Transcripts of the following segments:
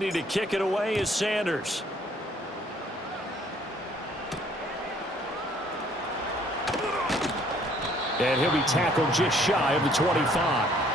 To kick it away is Sanders. And he'll be tackled just shy of the 25.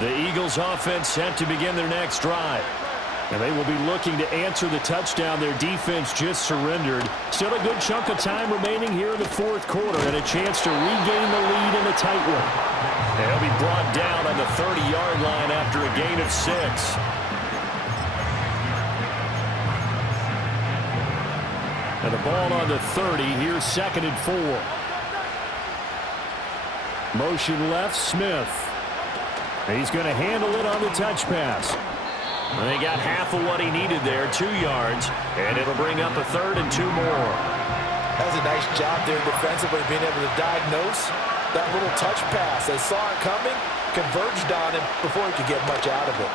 The Eagles offense set to begin their next drive. And they will be looking to answer the touchdown their defense just surrendered. Still a good chunk of time remaining here in the fourth quarter and a chance to regain the lead in a tight one. They'll be brought down on the 30-yard line after a gain of 6. And the ball on the 30. Here's 2nd and 4. Motion left, Smith. He's going to handle it on the touch pass. They got half of what he needed there, 2 yards, and it'll bring up a 3rd and 2 more. That was a nice job there defensively, being able to diagnose that little touch pass. They saw it coming, converged on him before he could get much out of it.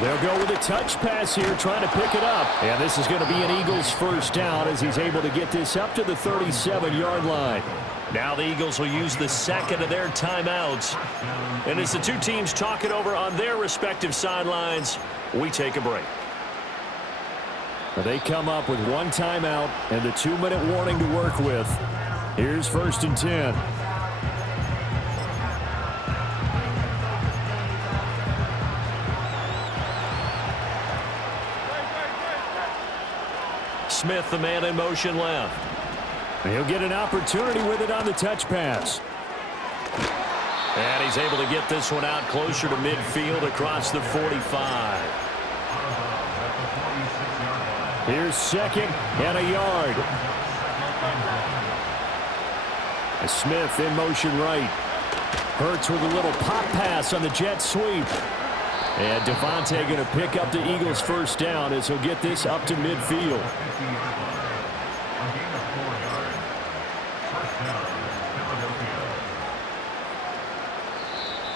They'll go with a touch pass here, trying to pick it up. And this is going to be an Eagles first down as he's able to get this up to the 37-yard line. Now the Eagles will use the second of their timeouts. And as the two teams talk it over on their respective sidelines, we take a break. They come up with 1 timeout and the 2-minute warning to work with. Here's 1st and 10. Smith, the man in motion left. He'll get an opportunity with it on the touch pass. And he's able to get this one out closer to midfield across the 45. Here's 2nd and a yard. Smith in motion right. Hurts with a little pop pass on the jet sweep. And Devontae going to pick up the Eagles first down as he'll get this up to midfield.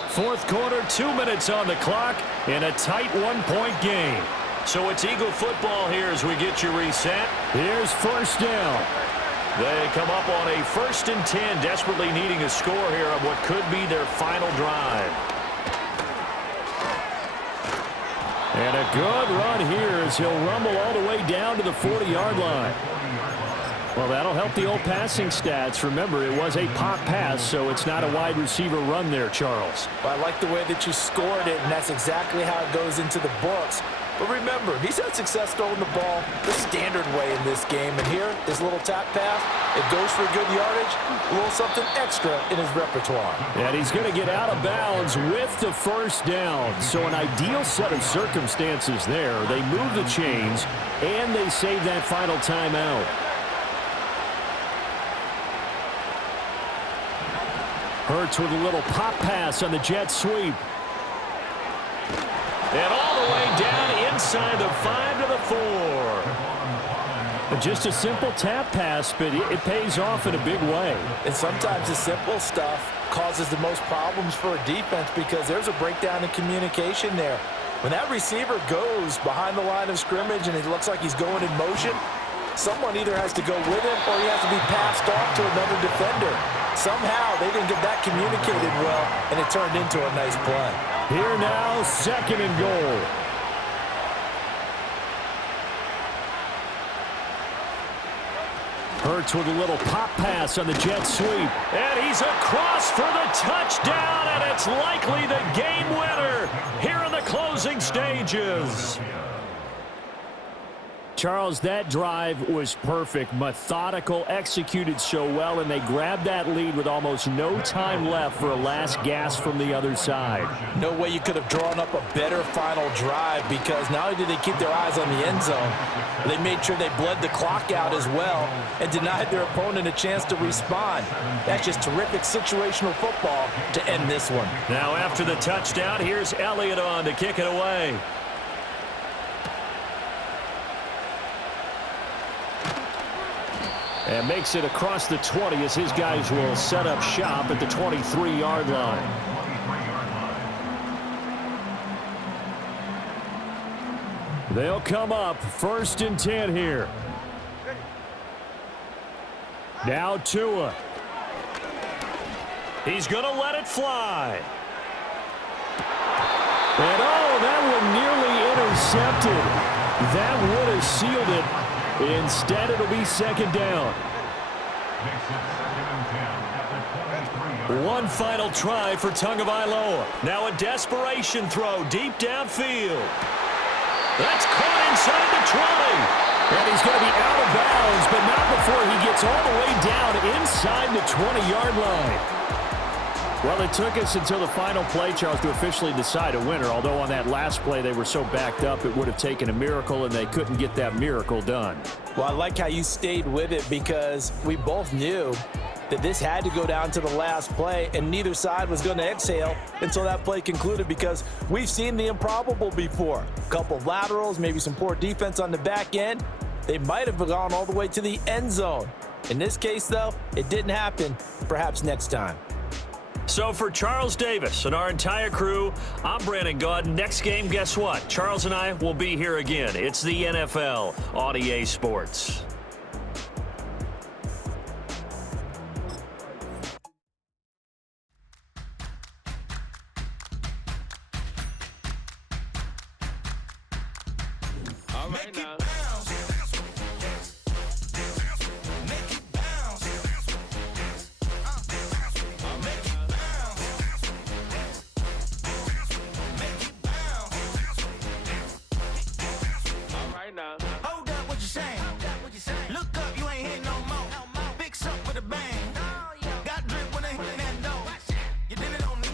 Fourth quarter, 2 minutes on the clock in a tight 1-point game. So it's Eagle football here as we get you reset. Here's first down. They come up on a 1st and 10, desperately needing a score here on what could be their final drive. And a good run here as he'll rumble all the way down to the 40-yard line. Well, that'll help the old passing stats. Remember, it was a pop pass, so it's not a wide receiver run there, Charles. Well, I like the way that you scored it, and that's exactly how it goes into the books. But remember, he's had success throwing the ball the standard way in this game. And here, this little tap pass, it goes for good yardage, a little something extra in his repertoire. And he's going to get out of bounds with the first down. So an ideal set of circumstances there. They move the chains, and they save that final timeout. Hurts with a little pop pass on the jet sweep. And all the way down inside the 5 to the 4. Just a simple tap pass, but it pays off in a big way. And sometimes the simple stuff causes the most problems for a defense because there's a breakdown in communication there. When that receiver goes behind the line of scrimmage and it looks like he's going in motion, someone either has to go with him or he has to be passed off to another defender. Somehow they didn't get that communicated well, and it turned into a nice play. Here now, 2nd and goal. Hurts with a little pop pass on the jet sweep. And he's across for the touchdown, and it's likely the game winner here in the closing stages. Charles, that drive was perfect, methodical, executed so well, and they grabbed that lead with almost no time left for a last gasp from the other side. No way you could have drawn up a better final drive, because not only did they keep their eyes on the end zone, they made sure they bled the clock out as well and denied their opponent a chance to respond. That's just terrific situational football to end this one. Now after the touchdown, here's Elliott on to kick it away. And makes it across the 20 as his guys will set up shop at the 23-yard line. They'll come up 1st and 10 here. Now Tua. He's going to let it fly. And oh, that one nearly intercepted. That would have sealed it. Instead, it'll be 2nd down. One final try for Tagovailoa. Now a desperation throw deep downfield. That's caught inside the 20. And he's going to be out of bounds, but not before he gets all the way down inside the 20-yard line. Well, it took us until the final play, Charles, to officially decide a winner, although on that last play they were so backed up it would have taken a miracle, and they couldn't get that miracle done. Well, I like how you stayed with it, because we both knew that this had to go down to the last play, and neither side was going to exhale until that play concluded, because we've seen the improbable before. A couple of laterals, maybe some poor defense on the back end. They might have gone all the way to the end zone. In this case, though, it didn't happen. Perhaps next time. So for Charles Davis and our entire crew, I'm Brandon Gaudin. Next game, guess what? Charles and I will be here again. It's the NFL on EA Sports. All right now. Hold up, what you saying? Look up, you ain't hitting no more. Fix up with a bang. Got drip when they hit that door. You did it on me.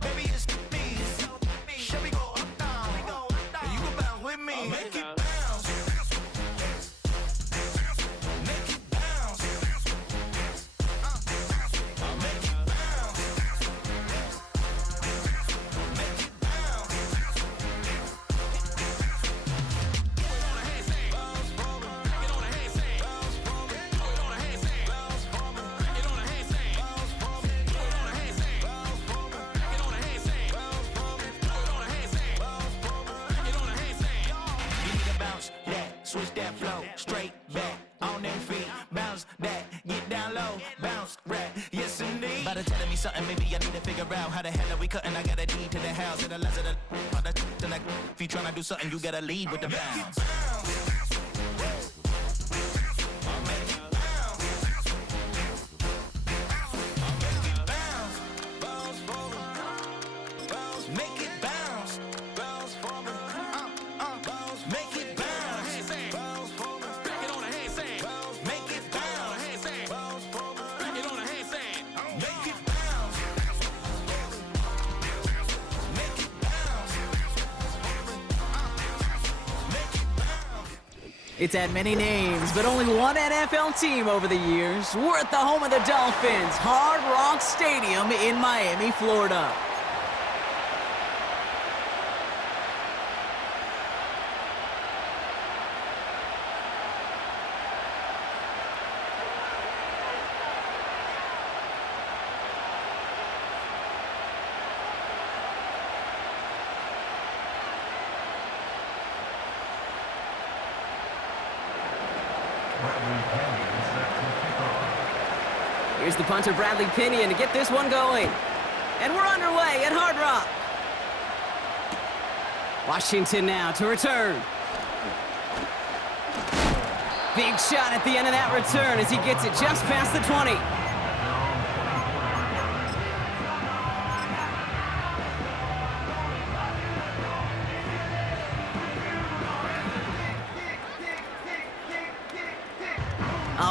Baby, it's me. Should we go up, down? And you can bounce with me. Make it bounce. Make it bounce. Make it bounce. Make it bounce. Switch that flow, straight back, on them feet, bounce that, get down low, bounce, rap, yes indeed. By the telling me something, maybe I need to figure out how the hell are we cutting. I got a deed to the house, and the less of the if you tryna do something, you gotta lead with the bounce. Make it bounce, bounce for me, make it bounce, bounce for me, make it on a handstand, make it bounce, bounce for me, make it on a handstand, make it bounce, make it bounce, make it bounce. It's had many names, but only one NFL team over the years. We're at the home of the Dolphins, Hard Rock Stadium in Miami, Florida. Here's the punter, Bradley Pinion, to get this one going. And we're underway at Hard Rock. Washington now to return. Big shot at the end of that return as he gets it just past the 20.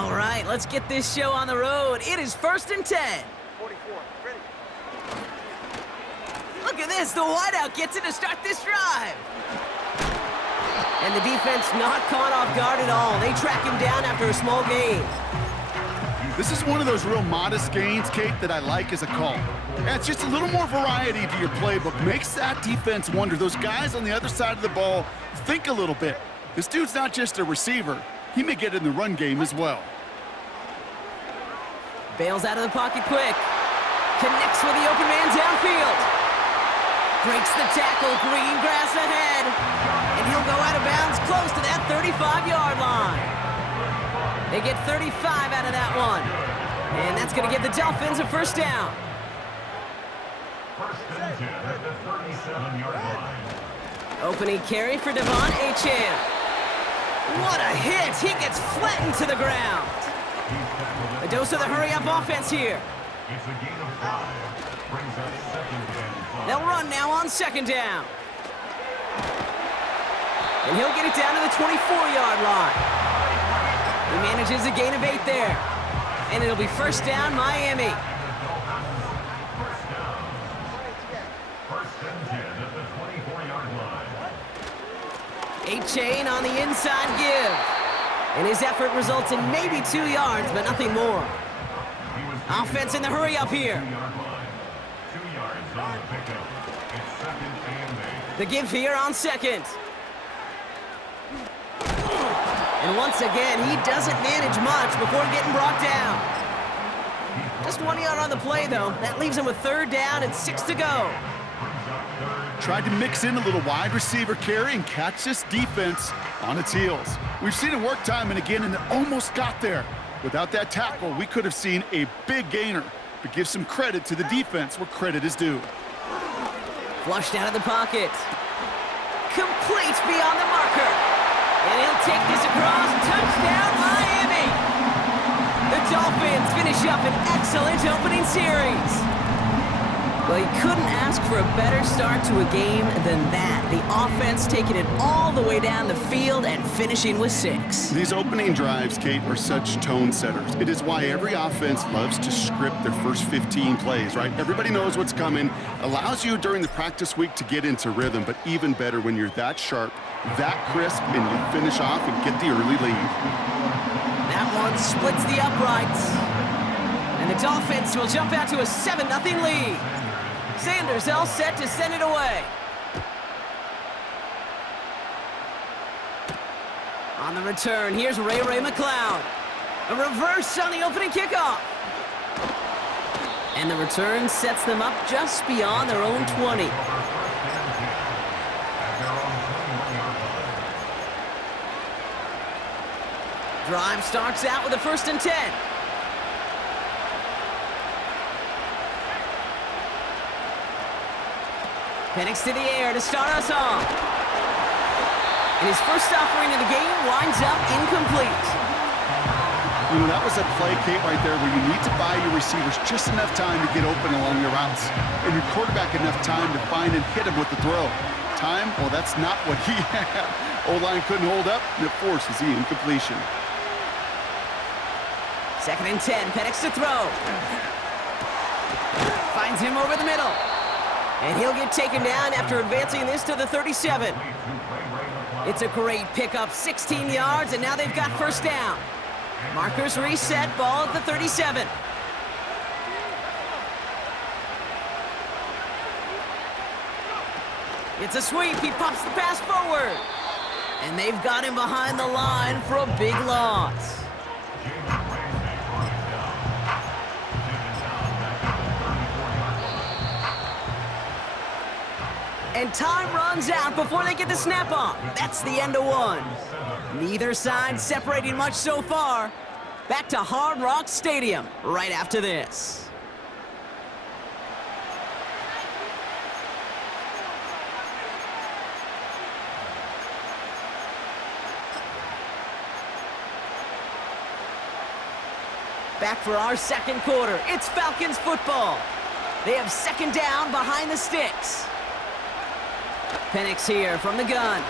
All right, let's get this show on the road. It is 1st and 10. 44, ready. Look at this. The wideout gets it to start this drive. And the defense not caught off guard at all. They track him down after a small gain. This is one of those real modest gains, Kate, that I like as a call. Yeah, it's just a little more variety to your playbook. Makes that defense wonder. Those guys on the other side of the ball think a little bit. This dude's not just a receiver. He may get in the run game as well. Bails out of the pocket quick. Connects with the open man downfield. Breaks the tackle. Green grass ahead. And he'll go out of bounds close to that 35-yard line. They get 35 out of that one. And that's going to give the Dolphins a first down. First and 10 at the 37-yard line. Opening carry for Devon Achane. What a hit! He gets flattened to the ground. A dose of the hurry-up offense here. It's a gain of 5. Brings up 2nd and 5. They'll run now on 2nd down. And he'll get it down to the 24-yard line. He manages a gain of 8 there. And it'll be first down, Miami. First and 10 at the 24-yard line. Achane on the inside give. And his effort results in maybe 2 yards, but nothing more. Offense in the hurry up here. 2-yard line. 2 yards on the pickup. It's 2nd and 8. The give here on 2nd. And once again, he doesn't manage much before getting brought down. Just 1 yard on the play, though. That leaves him with 3rd down and 6 to go. Tried to mix in a little wide receiver carry and catch this defense on its heels. We've seen it work time and again, and it almost got there. Without that tackle, we could have seen a big gainer. But give some credit to the defense where credit is due. Flushed out of the pocket. Complete beyond the marker. And he'll take this across. Touchdown, Miami! The Dolphins finish up an excellent opening series. Well, you couldn't ask for a better start to a game than that. The offense taking it all the way down the field and finishing with 6. These opening drives, Kate, are such tone setters. It is why every offense loves to script their first 15 plays, right? Everybody knows what's coming. Allows you during the practice week to get into rhythm, but even better when you're that sharp, that crisp, and you finish off and get the early lead. That one splits the uprights. And the Dolphins will jump out to a 7-0 lead. Sanders all set to send it away. On the return, here's Ray McCloud. A reverse on the opening kickoff. And the return sets them up just beyond their own 20. Drive starts out with a 1st and 10. Penix to the air to start us off. And his first offering of the game winds up incomplete. You know, that was a play, Kate, right there where you need to buy your receivers just enough time to get open along your routes. And your quarterback enough time to find and hit him with the throw. Time? Well, that's not what he had. O-line couldn't hold up, and it forces the incompletion. 2nd and 10, Penix to throw. Finds him over the middle. And he'll get taken down after advancing this to the 37. It's a great pickup, 16 yards, and now they've got first down. Markers reset, ball at the 37. It's a sweep, he pops the pass forward. And they've got him behind the line for a big loss. And time runs out before they get the snap off. That's the end of one. Neither side separating much so far. Back to Hard Rock Stadium right after this. Back for our second quarter. It's Falcons football. They have 2nd down behind the sticks. Penix here from the gun.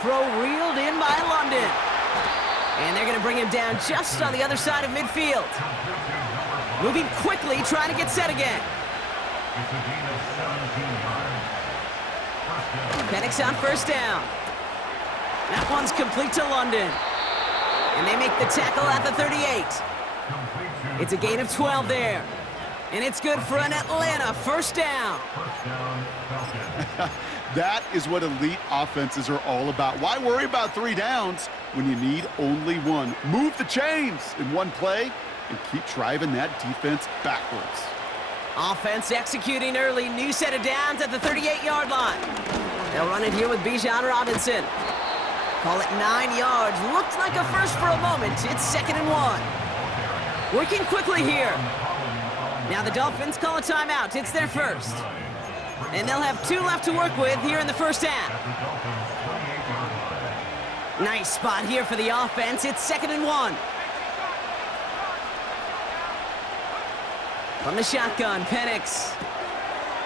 Throw reeled in by London. And they're going to bring him down just on the other side of midfield. Moving quickly, trying to get set again. It's a gain of 17 yards. First down. Penix on first down. That one's complete to London. And they make the tackle at the 38. It's a gain of 12 there. And it's good for an Atlanta first down. First down, Falcons. That is what elite offenses are all about. Why worry about 3 downs when you need only 1? Move the chains in one play and keep driving that defense backwards. Offense executing early. New set of downs at the 38-yard line. They'll run it here with Bijan Robinson. Call it 9 yards. Looked like a first for a moment. It's 2nd and 1. Working quickly here. Now the Dolphins call a timeout. It's their first. And they'll have 2 left to work with here in the first half. Nice spot here for the offense. It's 2nd and 1. From the shotgun, Penix.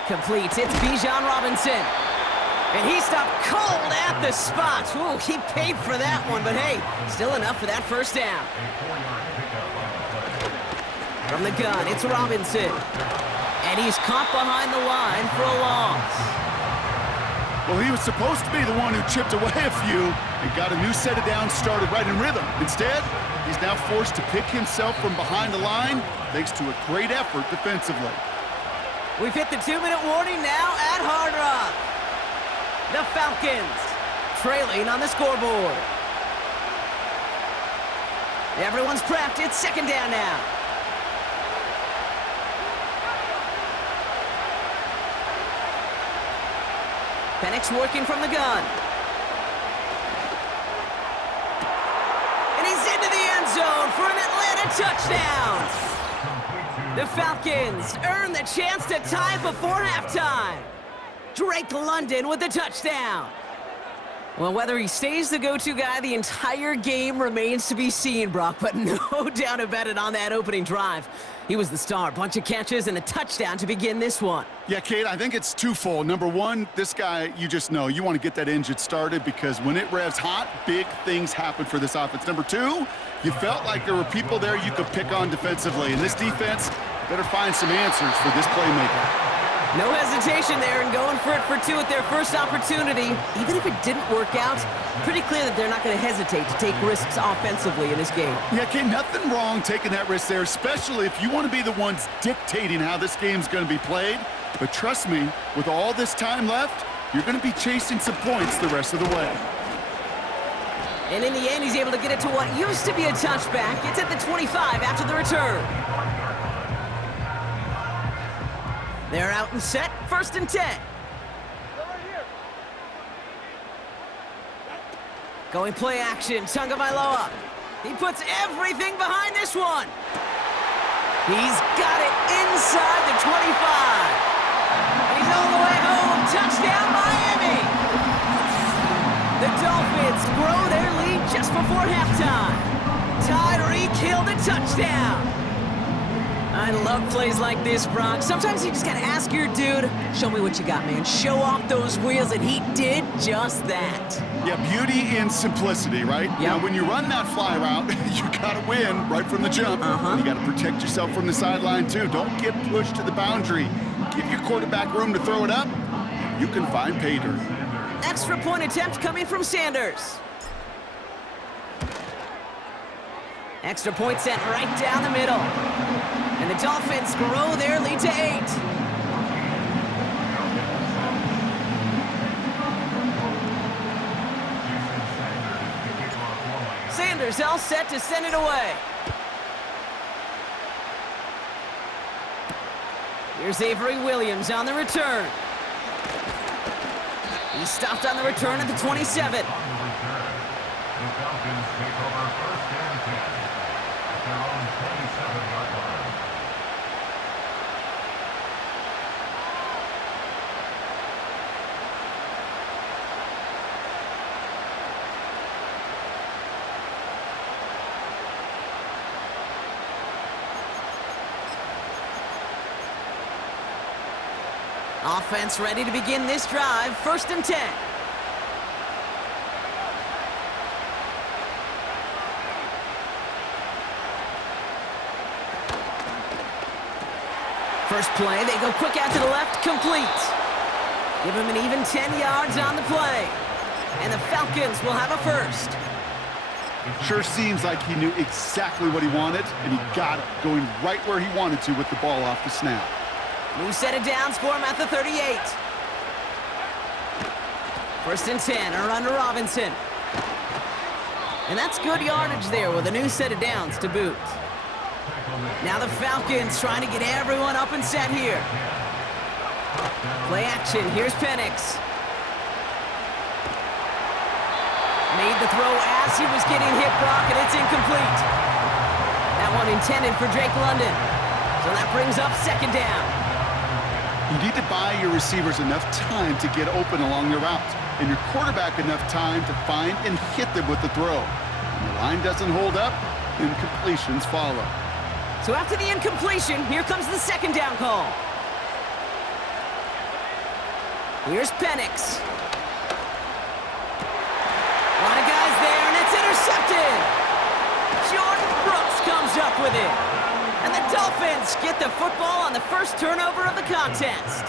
Complete. It's Bijan Robinson. And he stopped cold at the spot. Ooh, he paid for that one, but hey, still enough for that first down. From the gun, it's Robinson. And he's caught behind the line for a loss. Well, he was supposed to be the one who chipped away a few and got a new set of downs started right in rhythm. Instead, he's now forced to pick himself from behind the line thanks to a great effort defensively. We've hit the 2-minute warning now at Hard Rock. The Falcons trailing on the scoreboard. Everyone's prepped. It's 2nd down now. Penix working from the gun. And he's into the end zone for an Atlanta touchdown. The Falcons earn the chance to tie before halftime. Drake London with the touchdown. Well, whether he stays the go-to guy the entire game remains to be seen, Brock, but no doubt about it on that opening drive. He was the star. Bunch of catches and a touchdown to begin this one. Yeah, Kate, I think it's twofold. Number one, this guy, you just know, you want to get that engine started because when it revs hot, big things happen for this offense. Number two, you felt like there were people there you could pick on defensively, and this defense better find some answers for this playmaker. No hesitation there and going for it for 2 at their first opportunity. Even if it didn't work out, pretty clear that they're not going to hesitate to take risks offensively in this game. Yeah, Kate, nothing wrong taking that risk there, especially if you want to be the ones dictating how this game's going to be played. But trust me, with all this time left, you're going to be chasing some points the rest of the way. And in the end, he's able to get it to what used to be a touchback. It's at the 25 after the return. They're out and set, 1st and 10. Going play action, Tagovailoa. He puts everything behind this one. He's got it inside the 25. He's all the way home, touchdown Miami. The Dolphins grow their lead just before halftime. Tyreek Hill the touchdown. I love plays like this, Brock. Sometimes you just gotta ask your dude, show me what you got, man. Show off those wheels, and he did just that. Yeah, beauty in simplicity, right? Yep. Now, when you run that fly route, you gotta win right from the jump. You gotta protect yourself from the sideline, too. Don't get pushed to the boundary. Give your quarterback room to throw it up. You can find pay dirt. Extra point attempt coming from Sanders. Extra point sent right down the middle. And the Dolphins grow their lead to 8. Sanders all set to send it away. Here's Avery Williams on the return. He stopped on the return at the 27. The Falcons take over 1st and 10 at their own 27-yard line. Offense ready to begin this drive, 1st and 10. First play, they go quick out to the left, complete. Give him an even 10 yards on the play. And the Falcons will have a first. Sure seems like he knew exactly what he wanted, and he got it, going right where he wanted to with the ball off the snap. New set of downs for him at the 38. First and 10, a run to Robinson. And that's good yardage there with a new set of downs to boot. Now the Falcons trying to get everyone up and set here. Play action, here's Penix. Made the throw as he was getting hit, Brock, and it's incomplete. That one intended for Drake London. So that brings up second down. You need to buy your receivers enough time to get open along the route, and your quarterback enough time to find and hit them with the throw. When the line doesn't hold up, incompletions follow. So after the incompletion, here comes the second down call. Here's Penix. A lot of guys there, and it's intercepted. Jordan Brooks comes up with it. And the Dolphins get the football on the first turnover of the contest.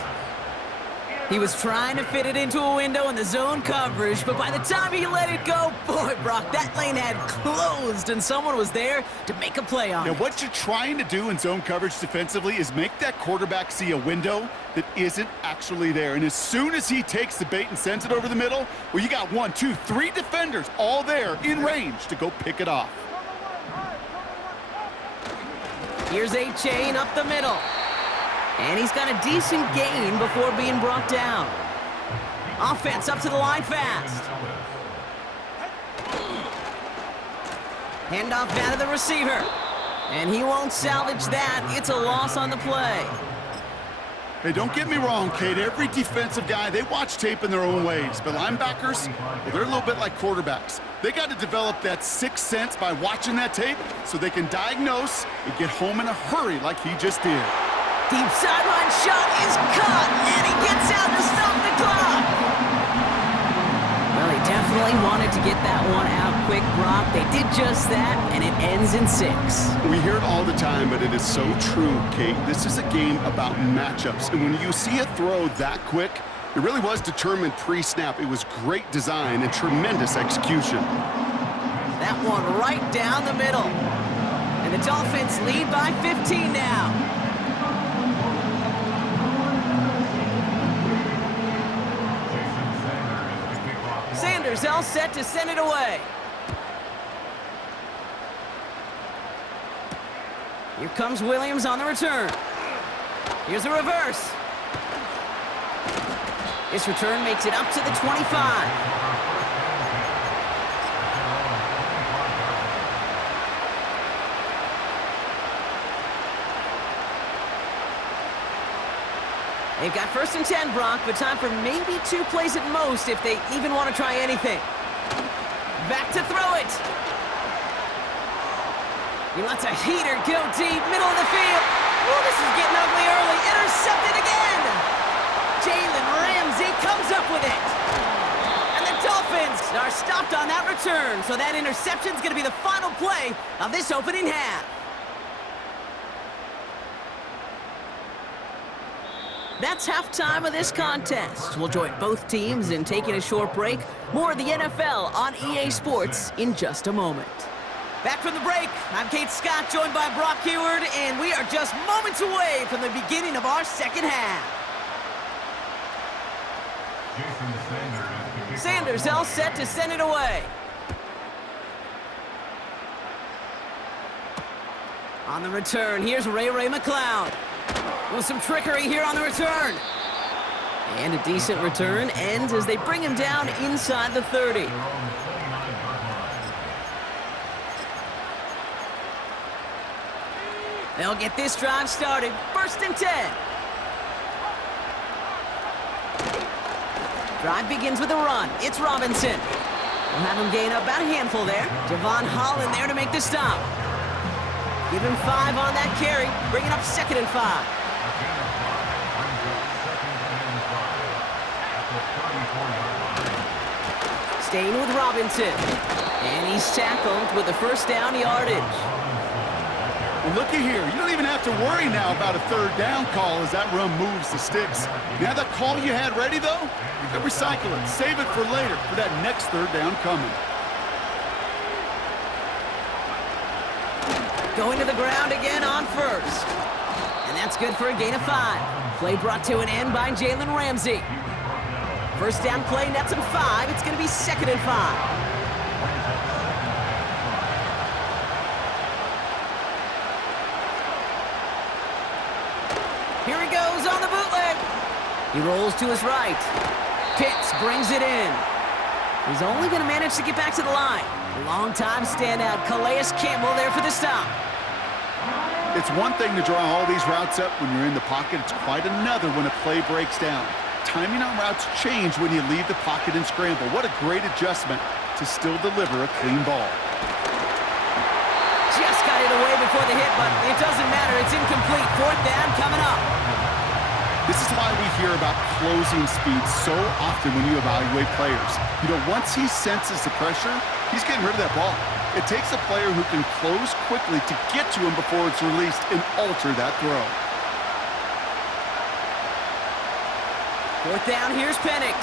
He was trying to fit it into a window in the zone coverage, but by the time he let it go, boy, Brock, that lane had closed, and someone was there to make a play on it. Now, what you're trying to do in zone coverage defensively is make that quarterback see a window that isn't actually there. And as soon as he takes the bait and sends it over the middle, well, you got 1, 2, 3 defenders all there in range to go pick it off. Here's a chain up the middle. And he's got a decent gain before being brought down. Offense up to the line fast. Handoff down to the receiver. And he won't salvage that. It's a loss on the play. Hey, don't get me wrong, Kate. Every defensive guy, they watch tape in their own ways. But linebackers, well, they're a little bit like quarterbacks. They got to develop that sixth sense by watching that tape so they can diagnose and get home in a hurry like he just did. Deep sideline shot is caught, and he gets out to stop the clock. Well, he definitely wanted to get that one out quick, Brock. They did just that, and it ends in 6. We hear it all the time, but it is so true, Kate. This is a game about matchups, and when you see a throw that quick, it really was determined pre-snap. It was great design and tremendous execution. That one right down the middle. And the Dolphins lead by 15 now. Sanders all set to send it away. Here comes Williams on the return. Here's a reverse. This return makes it up to the 25. They've got first and 10, Brock, but time for maybe 2 plays at most if they even want to try anything. Back to throw it. He lets a heater go deep, middle of the field. Oh, this is getting ugly early. Intercepted again. Jalen Ramsey comes up with it. And the Dolphins are stopped on that return, so that interception's going to be the final play of this opening half. That's halftime of this contest. We'll join both teams in taking a short break. More of the NFL on EA Sports in just a moment. Back from the break, I'm Kate Scott, joined by Brock Heward, and we are just moments away from the beginning of our second half. Sanders all set to send it away. On the return, here's Ray McCloud. With some trickery here on the return. And a decent return ends as they bring him down inside the 30. They'll get this drive started. First and 10. Drive begins with a run. It's Robinson. We'll have him gain up about a handful there. Devon Holland there to make the stop. Give him 5 on that carry, bringing up 2nd and 5. Staying with Robinson. And he's tackled with the first down yardage. Well, looky here. You don't even have to worry now about a third down call as that run moves the sticks. Now that call you had ready, though, you can recycle it. Save it for later for that next third down coming. Going to the ground again on first. And that's good for a gain of 5. Play brought to an end by Jalen Ramsey. First down play, nets him 5. It's going to be 2nd and 5. Here he goes on the bootleg. He rolls to his right. Pitts brings it in. He's only going to manage to get back to the line. Long-time standout Calais Campbell there for the stop. It's one thing to draw all these routes up when you're in the pocket. It's quite another when a play breaks down. Timing on routes change when you leave the pocket and scramble. What a great adjustment to still deliver a clean ball. Just got it away before the hit, but it doesn't matter. It's incomplete. 4th down coming up. This is why we hear about closing speed so often when you evaluate players. You know, once he senses the pressure, he's getting rid of that ball. It takes a player who can close quickly to get to him before it's released and alter that throw. 4th down, here's Penix.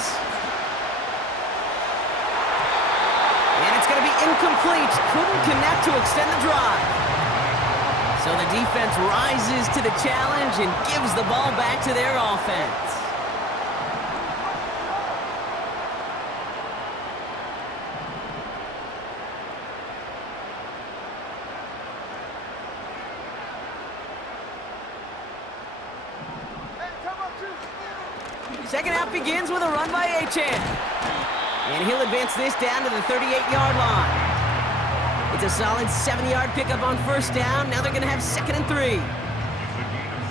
And it's going to be incomplete. Couldn't connect to extend the drive. So the defense rises to the challenge and gives the ball back to their offense. Second half begins with a run by Achane. And he'll advance this down to the 38-yard line. It's a solid 7-yard pickup on first down. Now they're going to have 2nd and 3.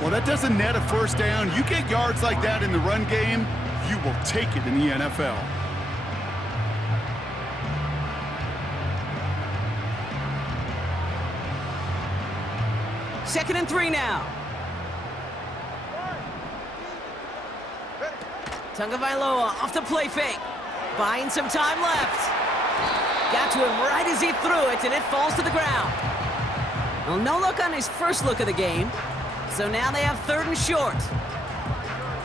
Well, that doesn't net a first down. You get yards like that in the run game, you will take it in the NFL. Second and 3 now. Tagovailoa off the play fake. Buying some time left. Got to him right as he threw it, and it falls to the ground. Well, no look on his first look of the game. So now they have 3rd and short.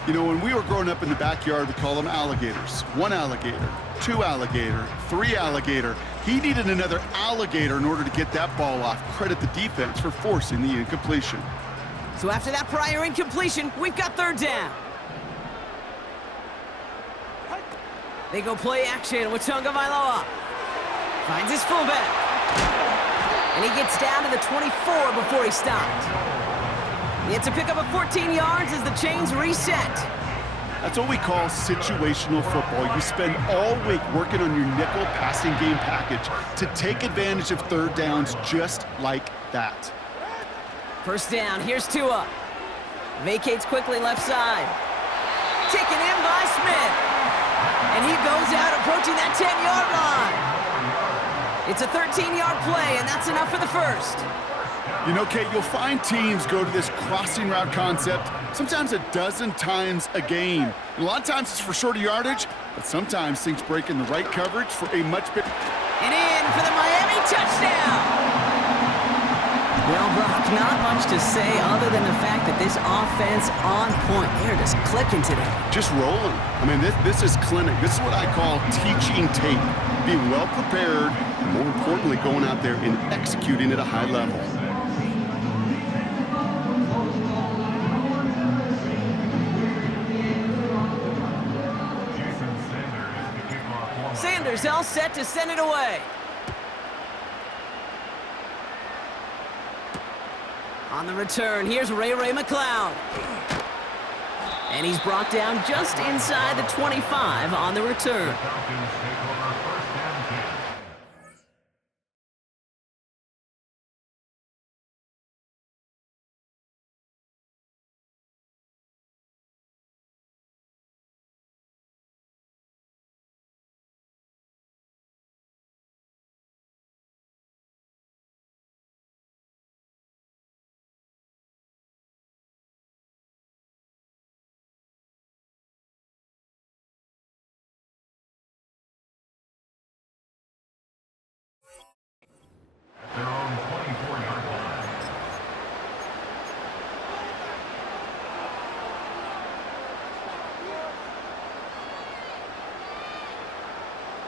You know, when we were growing up in the backyard, we call them alligators. 1 alligator, 2 alligator, 3 alligator. He needed another alligator in order to get that ball off. Credit the defense for forcing the incompletion. So after that prior incompletion, we've got 3rd down. They go play action with Tagovailoa. Finds his fullback. And he gets down to the 24 before he stopped. It's a pickup of 14 yards as the chains reset. That's what we call situational football. You spend all week working on your nickel passing game package to take advantage of 3rd downs just like that. First down, here's Tua. Vacates quickly left side. Taken in by Smith. And he goes out approaching that 10-yard line. It's a 13-yard play, and that's enough for the first. You know, Kate, you'll find teams go to this crossing route concept sometimes a dozen times a game. And a lot of times it's for shorter yardage, but sometimes things break in the right coverage for a much bigger... And in for the Miami touchdown! Well, Brock, not much to say other than the fact that this offense on point. They're just clicking today. Just rolling. I mean, this is clinic. This is what I call teaching tape. Being well prepared, and more importantly, going out there and executing at a high level. Sanders all set to send it away. On the return, here's Ray McLeod. And he's brought down just inside the 25 on the return.